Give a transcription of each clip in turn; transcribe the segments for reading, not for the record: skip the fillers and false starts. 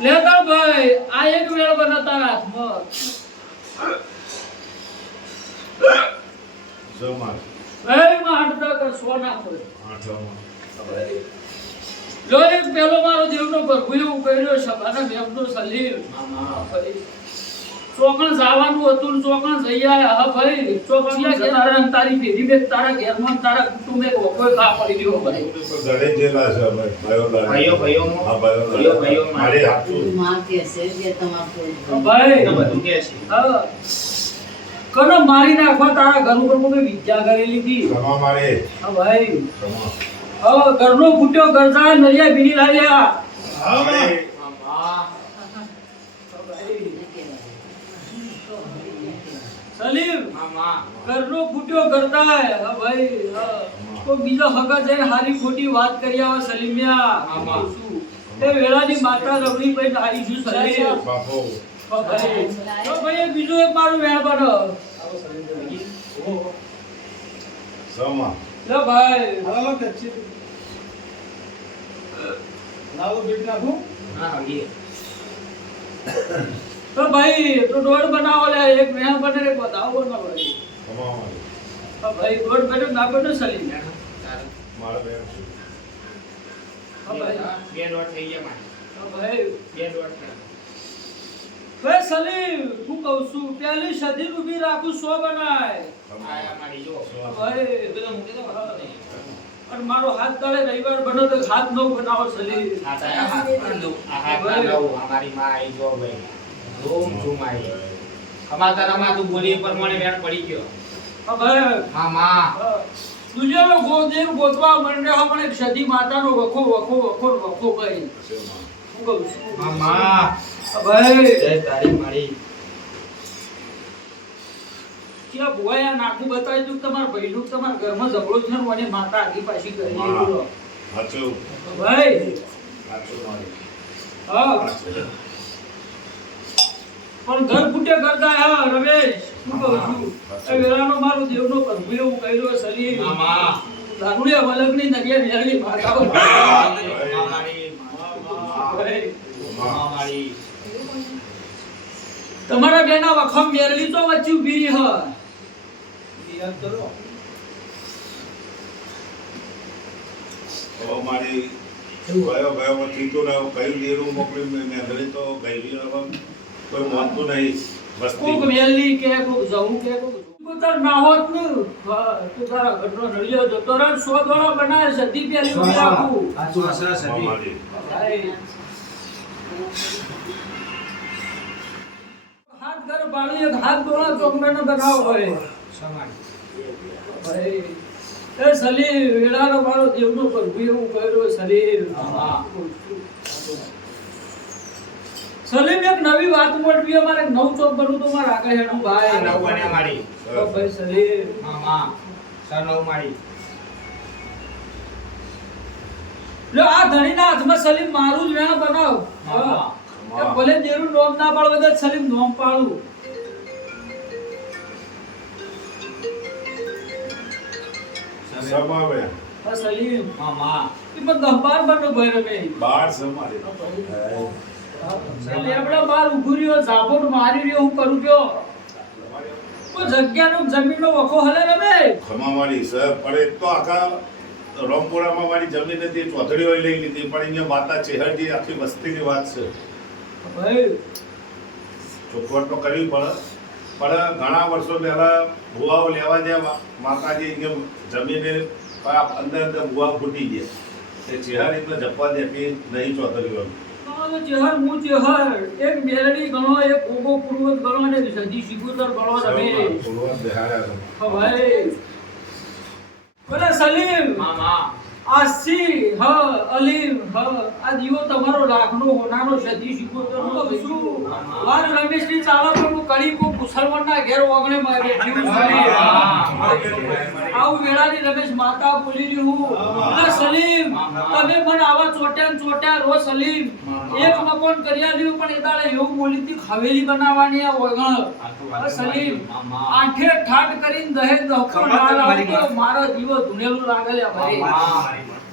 લેતા ભાઈ આ એક વેળ બનાતા હાથમાં જમાર ભાઈ માં હટતા સોના પર આઠમાં લો એક પેલો મારો દેવનો ભરભુયો કર્યો સભાના મેમનો સલીમ ભાઈ ચોકણ જવાનું હતું ને ચોકણ જઈ આયા હા ભાઈ ચોકણ તારા તારી પેઢી બે તારા ઘરમાં તારા કુટુંબે કોઈ ખા પડી ગયો ભાઈ ઘરે જેલા છે ભાઈ ભાઈઓ મારે હાથું માં કે છે કે તમારું ભાઈ બધું કે છે હા કનો મારી નાખવા તારા ઘર ઉપર કોઈ વિદ્યા કરેલી હતી ક્ષમા મારે હા ભાઈ ક્ષમા હા ઘરનો ફૂટ્યો ગરજા નરિયા બીની લાવ્યા મારે સલીમ ઘરનો ફૂટ્યો ગરદાય હા ભાઈ હા તો બીજો હગા જઈને હારી ખોટી વાત કરી આવે સલીમિયા એ વેળાની માતા રબડી ભાઈ હારી શું સલીમ બાપો હા ભાઈ તો ભાઈ બીજો એક મારું વેણ બનો ક્ષમા લે ભાઈ તો ભાઈ તો દોડ બનાવો લે એક વેણ બને એક બતાવો ના ભાઈ ક્ષમા મારે હા ભાઈ દોડ બને ના બને સલીમ મારે બેન છે હા ભાઈ બે દોઢ થઈ ગયા મારે હા ભાઈ બે દોઢ થઈ ભાઈ સલીમ હું કહું છું પહેલી સદી ઊભી રાખું 100 બનાય આયા મારી જો ભાઈ બધું મૂકી દો અને મારો હાથ તળે રવિવાર બનો તો હાથ નો બનાવો સલીમ આ તારા હાથ પર દો આ હાથ પર દો અમારી માં આવી જો ભાઈ ધૂમ ધૂમ આવી અમારા માં તું બોલી પ્રમાણે વેણ પડી ગયો હા ભાઈ હા માં દુનિયાનો ગોદેવ ગોતવા મંડ્યો પણ એક સદી માતાનો વખો વખો વખો વખો ભાઈ ક્ષમા હું કહું છું હા માં હા ભાઈ જય તારી મારી ક્યાં ભોયા નાખું બતાવી દઉં તમારા ભાઈનું તમારા ઘરમાં ઝઘડો છે ને અને માતા આગી પાછી કરી બોલો હાચું ભાઈ હાચું મારે હા પણ ઘર ફૂટે કરતા હા રમેશ શું કહું છું એ વેળાનો મારો દેવનો પ્રભુ એવું કર્યો સલીમ મામા દારૂડિયા વલગની નરિયા મેળવી માતાઓ મારી ભાઈ, મારી તમારા બેના વખમ મેળવી તો વચ્ચે ઊભી રહી હ તો મારી ગયો ઠીકું રહ્યો કયું દેરું મોકલી મેં ઘરે તો ગઈ કોઈ માનતું નહીં કોક વસ્તી મેલની કે કોક જવું કે કોક તાર ના હોત ને હા તું તારા ઘરનો નળિયો જતો રહે 100 દોડા બનાવે સદી પેલી ઊભી રાખું ક્ષમા મારી ભાઈ. હાથ ઘર બાળી એક હાથ દોડા ચોકડાનો બનાવો હોય ભાઈ એ સલીમ વેળાનો મારો દેવનો પ્રભુ એવું કર્યો સલીમ સલીમ એક નવી વાત મોડવી અમારે એક નવ ચોક બનવું તો મારે આગળ હેડું ભાઈ નવ બને મારી તો ભાઈ સલીમ મામા સર નવ મારી લો આ ધણીના હાથમાં સલીમ મારું જ વેણ બનાવ હા એ ભલે દેરું નોમ ના પાડો તો સલીમ નોમ પાડું ક્ષમા બેન હા સલીમ મામા એ પણ દંબાર બનો ભાઈ રમે બાર ક્ષમા રે લેબડા બાર ઉભું રહ્યો ઝાપોટ મારી રહ્યો હું કરું કયો કોઈ જગ્યાનો જમીનનો વખો હલે રમે ક્ષમા મારી સર પણ એક તો આખા રામપુરામાં મારી જમીન હતી ચોધડીઓ લઈ લીધી પણ અહીંયા માતા ચેહરજી આખી વસ્તીની વાત છે ભાઈ ચોખવટ તો કરવી પડે પણ ઘણા વર્ષો પહેલા ભુવાઓ લેવા ગયા માતાજી અહીંયા જમીને અંદર અંદર ભુવા ફૂટી ગયા એ ચેહર એટલે જપવા દેતી નહીં ચોધડીઓ તો ચેહર હું ચેહર એક મેલડી ગણો એક ઓગો પૂર્વજ ગણો અને સજી સિકુતર ગણો રમે હા ભાઈ બોલે સલીમ મામા આસી હ અલીમ હ આ દીવો તમારો લાખનો હોનાનો સદી સિકુતર નો શું વાર રમેશની ચાલો પણ હું કડી કો મુસલમાનના ઘેર ઓગણે માં બેઠી હું આવું વેળાની રમેશ માતા બોલી રહ્યું હું અરે સલીમ તમે મને આવા ચોટ્યા રો સલીમ એક મકોન કર્યા લ્યું પણ એ દાડે એવું બોલી હતી ખવેલી બનાવવાની આ ઓગણ અરે સલીમ આંઠે ઠાટ કરીને દહેજ દહકો મારો જીવો ધુનેલું લાગે લે ભાઈ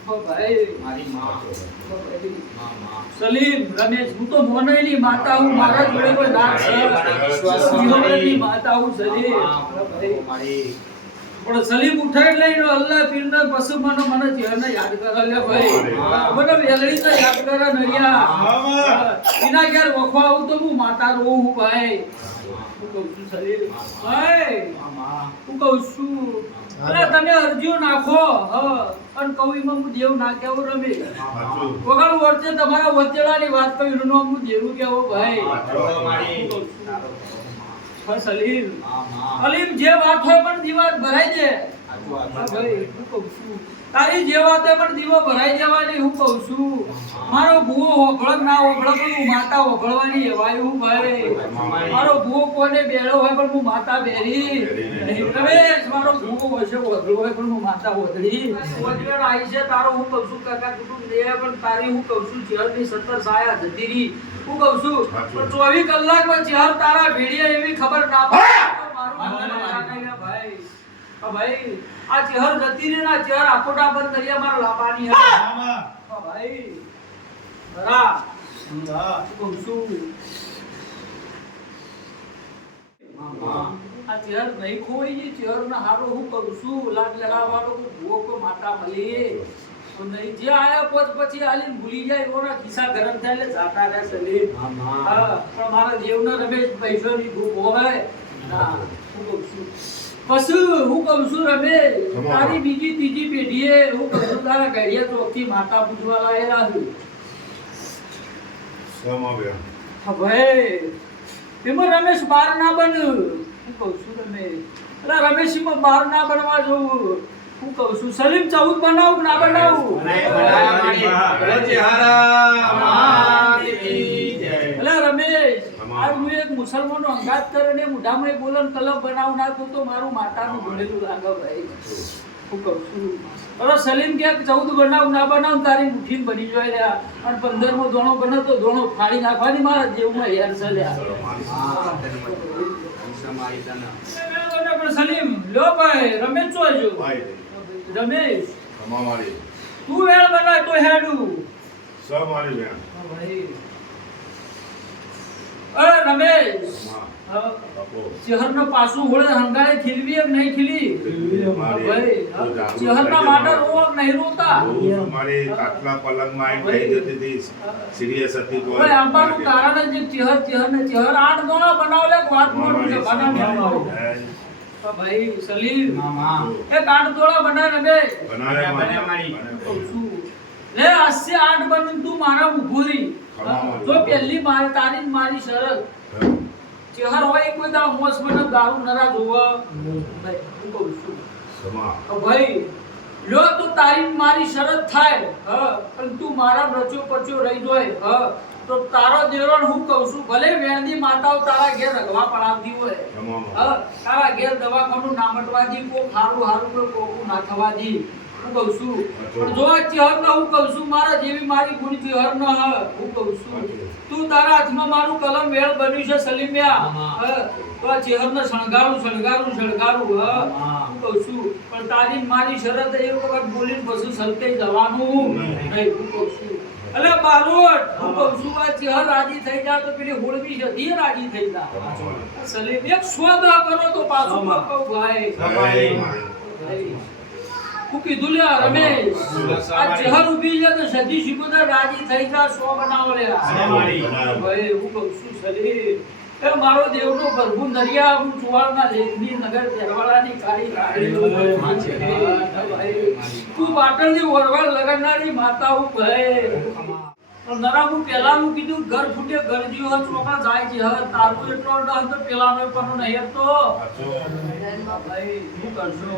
ઓ ભાઈ મારી માં ઓ ભાઈ. માં સલીમ રમેશ હું તો મોનઈની માતા હું મારા જોડે કોઈ ના છે જીવનની માતા હું સલીમ ઓ ભાઈ. મારી પણ સલીમ ઉઠાઈ લઈને અલ્લાહ પીરના પશુ મને ચહેરને યાદ કરે લે ભાઈ મને વેલડી તો યાદ કરે નરિયા એના ઘેર વખવા આવું તો હું માતા રોઉં હું ભાઈ હું કહું છું સલીમ ભાઈ હું કહું છું અરે તમે અરજીઓ નાખો અને કવિમાં હું દેવ ના કેવું રમે વગર વચ્ચે તમારા વચેડાની વાત કરી નો હું દેવું કેવો ભાઈ મારી હા સલીમ સલીમ જે વાત હોય પણ દીવા ભરાઈ દે આટલું ભાઈ હું કહું છું તારી જે વાત હોય પણ દીવો ભરાઈ જવાની હું કહું છું મારો ભૂવો હોભળક ના હોભળક હું માતા હોભળવાની એવાય હું ભાઈ મારો ભૂવો કોને બેડો હોય પણ હું માતા બેરી નહીં રમેશ મારો ભૂવો હશે હોધળો હોય પણ હું માતા હોધળી હોધળીનો આઈ છે તારો હું કહું છું કાકા કુટુંબ દે પણ તારી હું કહું છું ચેહરની 17 સાયા જતી રહી હું કહું છું પણ 24 કલાકમાં ચેહર તારા ભેડિયા એવી ખબર ના પડે તો મારું મન લાગે ભાઈ ભાઈ આ ચેહર જતી રે ના ચેહર આકોટા બંધ દરિયા માર લાપાની હે ભાઈ બરા કહું છું આ ચેહર નહીં ખોઈ છે ચેહર ના હારો હું કરું છું લાડ લડાવવાનો કો ભૂવો કો માતા મળી તો નહીં જે આયા પછી આલીને ભૂલી જાય એના ખિસ્સા ગરમ થાય એટલે જાતા રહે સલીમ હા પણ મારા દેવના રમેશ પૈસાની ભૂખ હોય ના હું કહું છું પછી હું કહું છું રમેશ તારી બીજી ત્રીજી પેઢીએ હું કહું છું તારા ઘડિયા ચોકથી માતા પૂજવા લાયેલા છું હા ભાઈ એમાં રમેશ બાર ના બન હું કહું છું રમેશ અલા રમેશ એમાં બાર ના બનવા જવું હું કહું છું સલીમ 14 બનાવું કે ના બનાવું અલા રમેશ આ હું એક મુસલમાનનો અંગાત કરીને મુઢામાં બોલન કલમ બનાવ નાખું તો મારું માતાનું ભણેલું લાગે ભાઈ હું કહું છું અરે સલીમ કે 14 બનાવ ના બનાવ તારી મુઠ્ઠી બની જાય લ્યા અને 15મો દોણો બને તો દોણો ફાડી નાખવાની મારા જેવમાં યાર સલ્યા પણ સલીમ લો ભાઈ રમેશ ચોજો રમેશ તું વેળ બનાય તો હેડું મારી બેન હા ભાઈ અરે રમેશ ચહેરના પાછું હોળે હંગાળે ખીલવી એમ નહીં ખીલી ભાઈ ચહેરના માટે રોક નહીં રોતા મારી કાટલા પલંગમાં આવી થઈ જતી હતી સિરિયસ હતી તો ભાઈ આંબાનું કારણ જ ચહેર 8 દોણા બનાવલે વાત મોડું છે બનાવી ભાઈ સલીમ એ 8 દોણા બનાવે રમેશ લે આસે 8 બનન તું મારા ઉભોરી જો પહેલી તારી મારી શરત ચહેર હોય કોઈ દા મોસ મને દારૂ નરા જોવા ભાઈ હું કહું છું ભાઈ લો તું તારી મારી શરત થાય પણ તું મારા રચો પચો રહી જોય તો તારો દેવરણ હું કહું છું ભલે વેણની માતાઓ તારા ઘેર રગવા પડાવતી હોય તારા ઘેર દવાખાનું નામટવાજી કો ખારું હારું કોઈ કોકું ના થવાજી હું કહું છું પણ જો આ ચહેર ન હું કહું છું મારા જેવી મારી ગુણ ચહેર ન હું કહું છું તું તારા હાથમાં મારું કલમ વેળ બન્યું છે સલીમિયા તો આ ચહેરને શણગારું હું કહું છું પણ તારી મારી શરત એક વખત બોલીને પછી સલકાઈ જવાનું નહીં હું કહું છું અલે બારોટ હું કહું છું આ ચહેર રાજી થઈ જા તો પેલી હોળવી છે ધી રાજી થઈ જા સલીમ એક સ્વાદ કરો તો પાછું કહું ભાઈ હું કીધું લે રમેશ આ ચહેર ઊભી છે તો સદી શિકોદર રાજી થઈ જા 100 બનાવો લે ભાઈ હું કહું છું સલીમ એ મારો દેવનો પ્રભુ નરિયા હું ચુવાળના લેખની નગર દેરવાળાની કાળી ભાઈ તું પાટણની ઓરવાળ લગાડનારી માતા હું ભાઈ પણ નરા હું પેલાનું કીધું ઘર ફૂટે ઘર જીવો ચોકા જાય છે તારું એટલો ડર તો પેલાનો પણ નહીં તો ભાઈ હું કરશો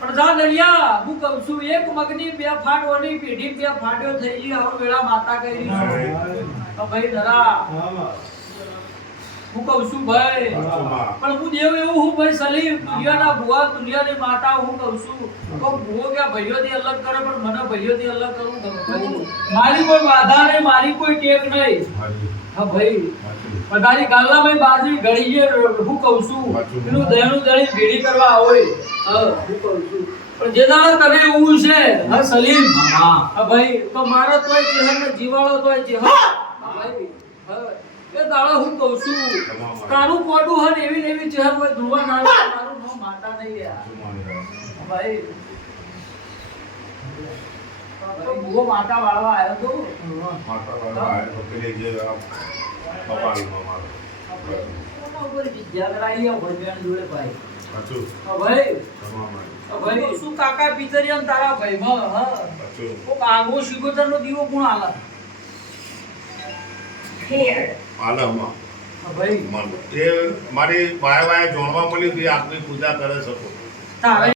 પણ જા નરિયા હું કહું છું એક મગની 2 ફાટવાની પેઢી 2 ફાટ્યો થઈ ગઈ હવે વેળા માતા કરી છું ભાઈ નરા હું કહું છું ભાઈ પણ હું દેવ એવું હું ભાઈ સલીમ દુનિયાના ભુવા દુનિયાની માતા હું કહું છું તો ભુવો કે ભાઈઓથી અલગ કરે પણ મને ભાઈઓથી અલગ કરવું ગમે મારી કોઈ બાધા નહીં મારી કોઈ ટેક નહીં હા ભાઈ પધારી ગાલ્લા ભાઈ બાજરી ઘડી જે હું કહું છું એનું દહેણું દળી ભેડી કરવા હોય હું કહું છું પણ જે દાડા તને એવું છે હા સલીમ મામા હા ભાઈ તો મારે તોય ચેહરને જીવાળો તોય ચેહર હા ભાઈ હા એ દાડા હું કહું છું તારું કોડું હન એવી ને એવી ચેહર હોય ધ્રુવા ના આવે, મારું નામ માતા નહીં યાર હા ભાઈ તો ભૂવો માતા વાળવા આવ્યો તો કોના ઉપર વિદ્યા કરાવી આ ભજન જોડે ભાઈ હા ભાઈ ભાઈ શું કાકા પિતરિયા તારા ભાઈમાં હા કોક આગો શિકોતરનો દીવો કોણ આલા હા ભાઈ મારી વાય વાય જોણવા મળ્યું કે આપની પૂજા કરે શકો તારે